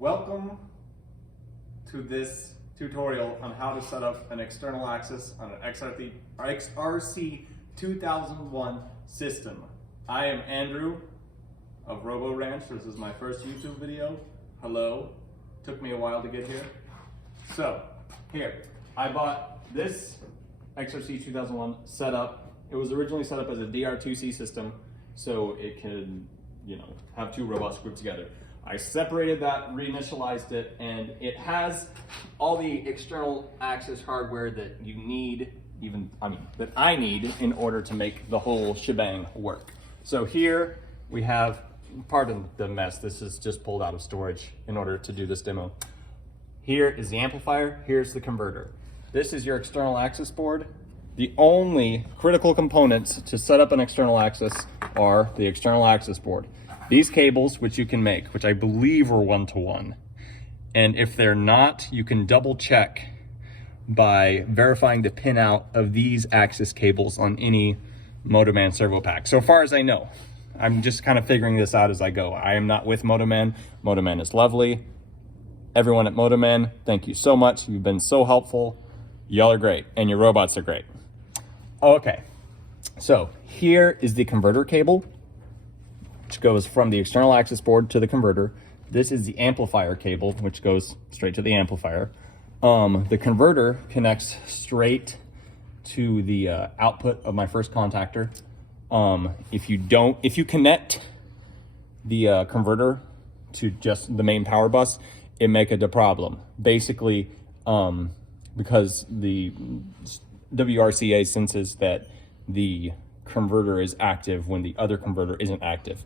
Welcome to this tutorial on how to set up an external access on an XRC-2001 system. I am Andrew of Robo Ranch. This is my first YouTube video. Hello. Took me a while to get here. So, here, I bought this XRC-2001 setup. It was originally set up as a DR2C system, so it could, have two robots grouped together. I separated that, reinitialized it, and it has all the external access hardware that you need, that I need in order to make the whole shebang work. So here we have, pardon the mess, this is just pulled out of storage in order to do this demo. Here is the amplifier, here's the converter. This is your external access board. The only critical components to set up an external access are the external access board. These cables, which you can make, which I believe are 1-to-1. And if they're not, you can double check by verifying the pin out of these access cables on any Motoman servo pack. So far as I know, I'm just kind of figuring this out as I go. I am not with Motoman. Motoman is lovely. Everyone at Motoman, thank you so much. You've been so helpful. Y'all are great, and your robots are great. Okay, so here is the converter cable, which goes from the external access board to the converter. This is the amplifier cable, which goes straight to the amplifier. The converter connects straight to the output of my first contactor. If you connect the converter to just the main power bus, it make it a problem. Basically, because the WRCA senses that the converter is active when the other converter isn't active.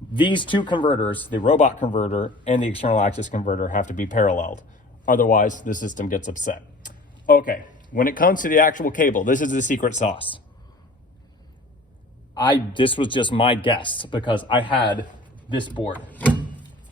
These two converters, the robot converter and the external access converter, have to be paralleled. Otherwise, the system gets upset. Okay, when it comes to the actual cable, this is the secret sauce. This was just my guess because I had this board.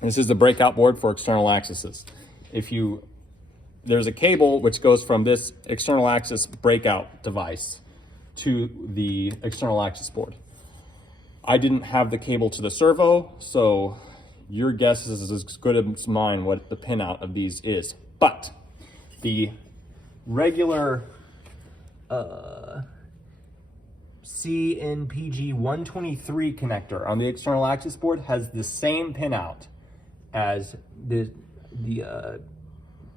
This is the breakout board for external accesses. There's a cable which goes from this external access breakout device to the external access board. I didn't have the cable to the servo, so your guess is as good as mine what the pin out of these is. But the regular CNPG 123 connector on the external access board has the same pin out as the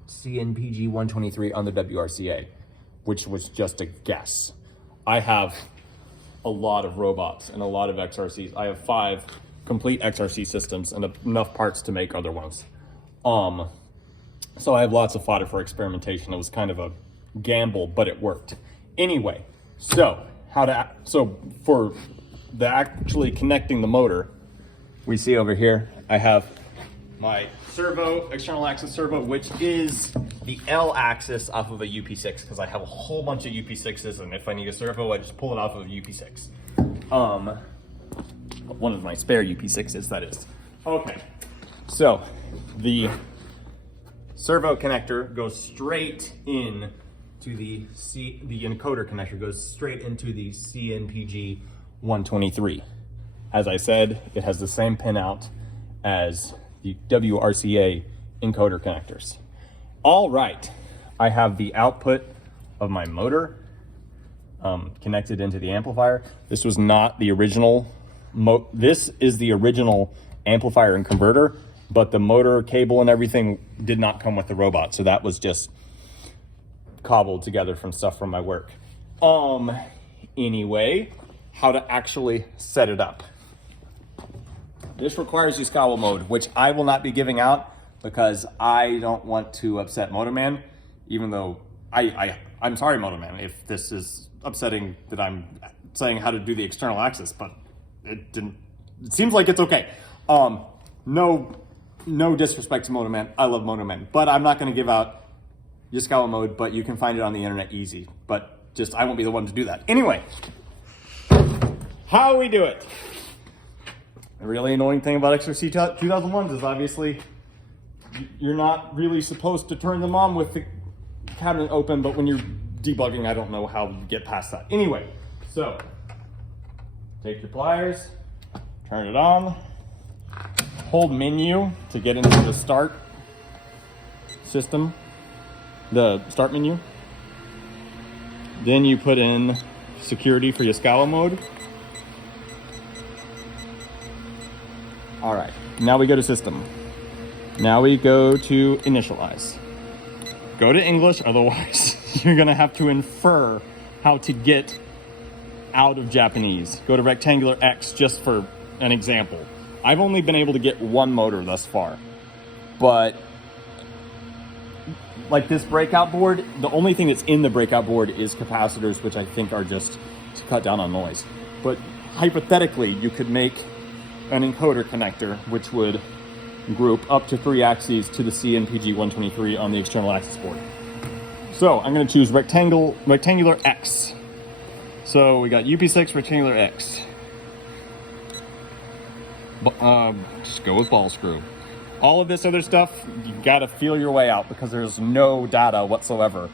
CNPG 123 on the WRCA, which was just a guess. I have a lot of robots and a lot of XRCs. I have 5 complete XRC systems and enough parts to make other ones. So I have lots of fodder for experimentation. It was kind of a gamble, but it worked. Anyway, so for the actually connecting the motor, we see over here, I have my servo, external access servo, which is the L axis off of a UP6, because I have a whole bunch of UP6s, and if I need a servo, I just pull it off of a UP6. One of my spare UP6s, that is. Okay, so the servo connector goes straight in to the encoder connector goes straight into the CNPG 123. As I said, it has the same pin out as the WRCA encoder connectors. All right, I have the output of my motor connected into the amplifier. This was not the original, this is the original amplifier and converter, but the motor cable and everything did not come with the robot, so that was just cobbled together from stuff from my work. Anyway, how to actually set it up. This requires Yaskawa mode, which I will not be giving out because I don't want to upset Motoman, even though I'm sorry, Motoman, if this is upsetting that I'm saying how to do the external access, but it seems like it's okay. No disrespect to Motoman. I love Motoman, but I'm not going to give out Yaskawa mode, but you can find it on the internet easy, but just I won't be the one to do that. Anyway, how we do it. The really annoying thing about XRC-2001s is obviously you're not really supposed to turn them on with the cabinet open, but when you're debugging, I don't know how to get past that. Anyway, so take your pliers, turn it on, hold menu to get into the start system, the start menu. Then you put in security for Yaskawa mode. All right, now we go to system. Now we go to initialize. Go to English, otherwise you're gonna have to infer how to get out of Japanese. Go to rectangular X just for an example. I've only been able to get one motor thus far, but like this breakout board, the only thing that's in the breakout board is capacitors, which I think are just to cut down on noise. But hypothetically, you could make an encoder connector, which would group up to 3 axes to the CNPG-123 on the external axis board. So I'm going to choose rectangular X. So we got UP6 rectangular X. Just go with ball screw. All of this other stuff, you got to feel your way out because there's no data whatsoever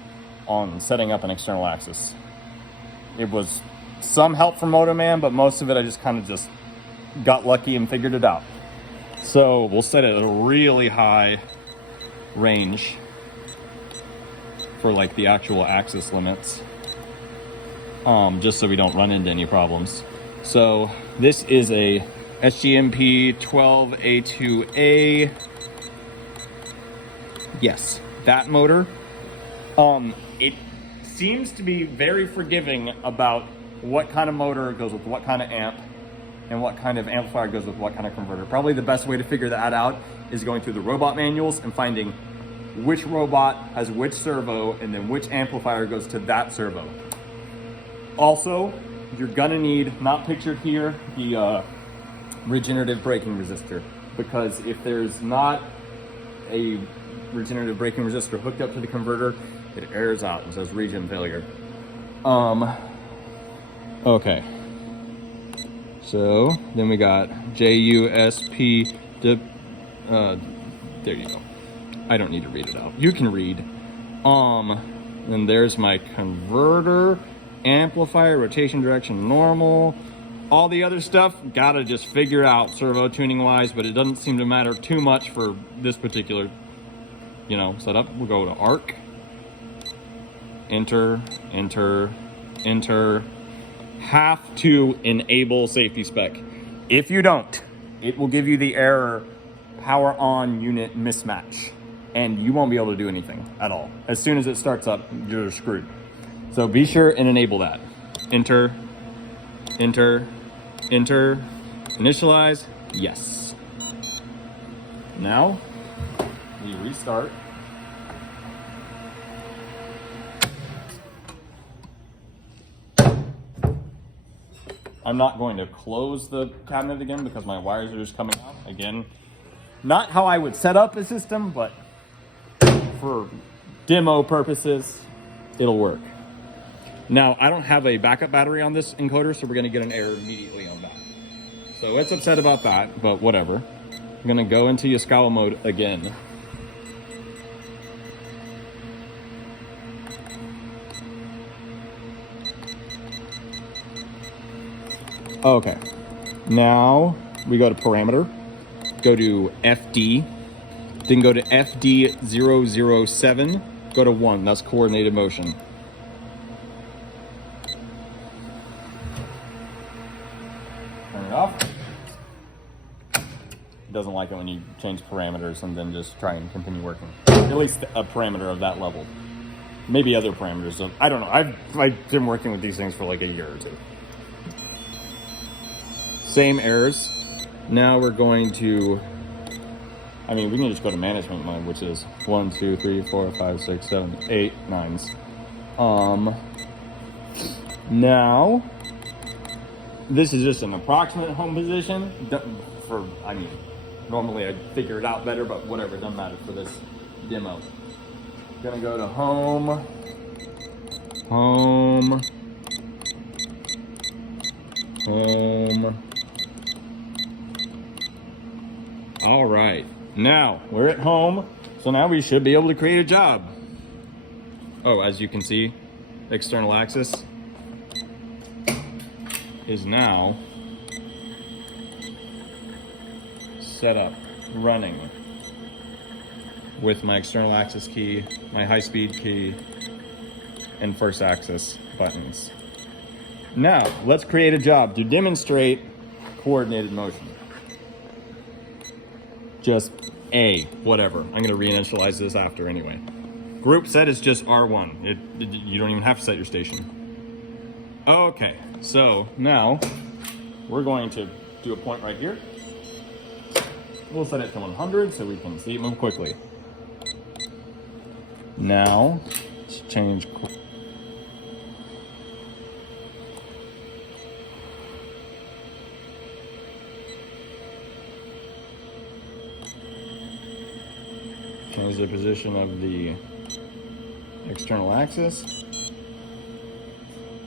on setting up an external axis. It was some help from MotoMan, but most of it I just kind of just got lucky and figured it out. So we'll set it at a really high range for like the actual axis limits, just so we don't run into any problems. So this is a SGMP 12A2A. Yes, that motor. It seems to be very forgiving about what kind of motor goes with what kind of amp and what kind of amplifier goes with what kind of converter. Probably the best way to figure that out is going through the robot manuals and finding which robot has which servo and then which amplifier goes to that servo. Also, you're gonna need, not pictured here, the regenerative braking resistor, because if there's not a regenerative braking resistor hooked up to the converter, it errors out and says regen failure. Okay. So then we got JUSP, there you go. I don't need to read it out. You can read. Then there's my converter, amplifier, rotation direction normal. All the other stuff, gotta just figure out servo tuning wise, but it doesn't seem to matter too much for this particular, setup. We'll go to arc, enter, enter, enter. Have to enable safety spec. If you don't, it will give you the error power on unit mismatch, and you won't be able to do anything at all. As soon as it starts up, you're screwed. So be sure and enable that. Enter, enter, enter, initialize, yes. Now, we restart. I'm not going to close the cabinet again because my wires are just coming out. Again, not how I would set up a system, but for demo purposes, it'll work. Now, I don't have a backup battery on this encoder, so we're gonna get an error immediately on that. So it's upset about that, but whatever. I'm gonna go into Yaskawa mode again. Okay, now we go to parameter, go to FD, then go to FD007, go to 1, that's coordinated motion. Turn it off. It doesn't like it when you change parameters and then just try and continue working. At least a parameter of that level. Maybe other parameters, I don't know. I've been working with these things for like a year or two. Same errors. Now we're going to, we can just go to management mode, which is 1, 2, 3, 4, 5, 6, 7, 8, 9s. Now, this is just an approximate home position. Normally I'd figure it out better, but whatever, it doesn't matter for this demo. Gonna go to home, home, home. All right, now we're at home, so now we should be able to create a job. Oh, as you can see, external axis is now set up. running with my external axis key, my high-speed key, and first axis buttons. Now, let's create a job to demonstrate coordinated motion. Just A, whatever. I'm gonna reinitialize this after anyway. Group set is just R1. You don't even have to set your station. Okay, so now we're going to do a point right here. We'll set it to 100 so we can see it move quickly. Now, let's change. Change the position of the external axis.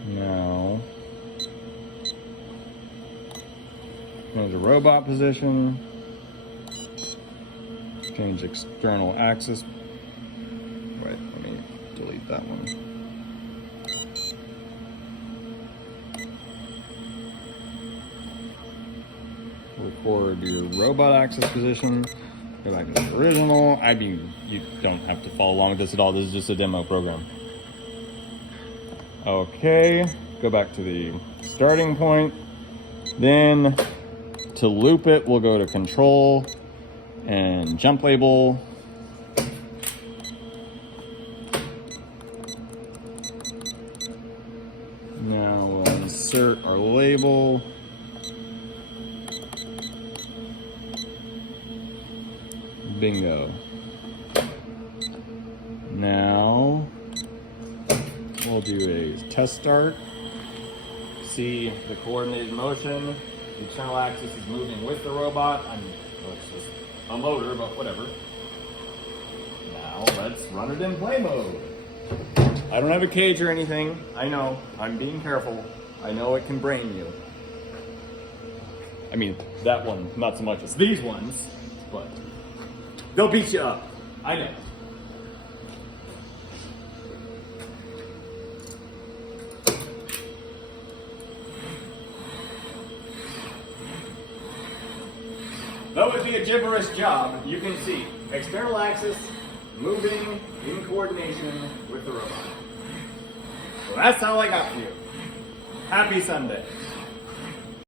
Now, change the robot position. Change external axis. Wait, let me delete that one. Record your robot axis position. Go back to the original. I mean, you don't have to follow along with this at all. This is just a demo program. Okay, go back to the starting point. Then to loop it, we'll go to control and jump label. Now we'll insert our label. Bingo. Now we'll do a test start. See the coordinated motion. The external axis is moving with the robot. Well, it's just a motor, but whatever. Now let's run it in play mode. I don't have a cage or anything. I know, I'm being careful. I know it can brain you. I mean, that one, not so much as these ones, but they'll beat you up. I know. That would be a gibberish job. You can see external axis moving in coordination with the robot. So that's all I got for you. Happy Sunday.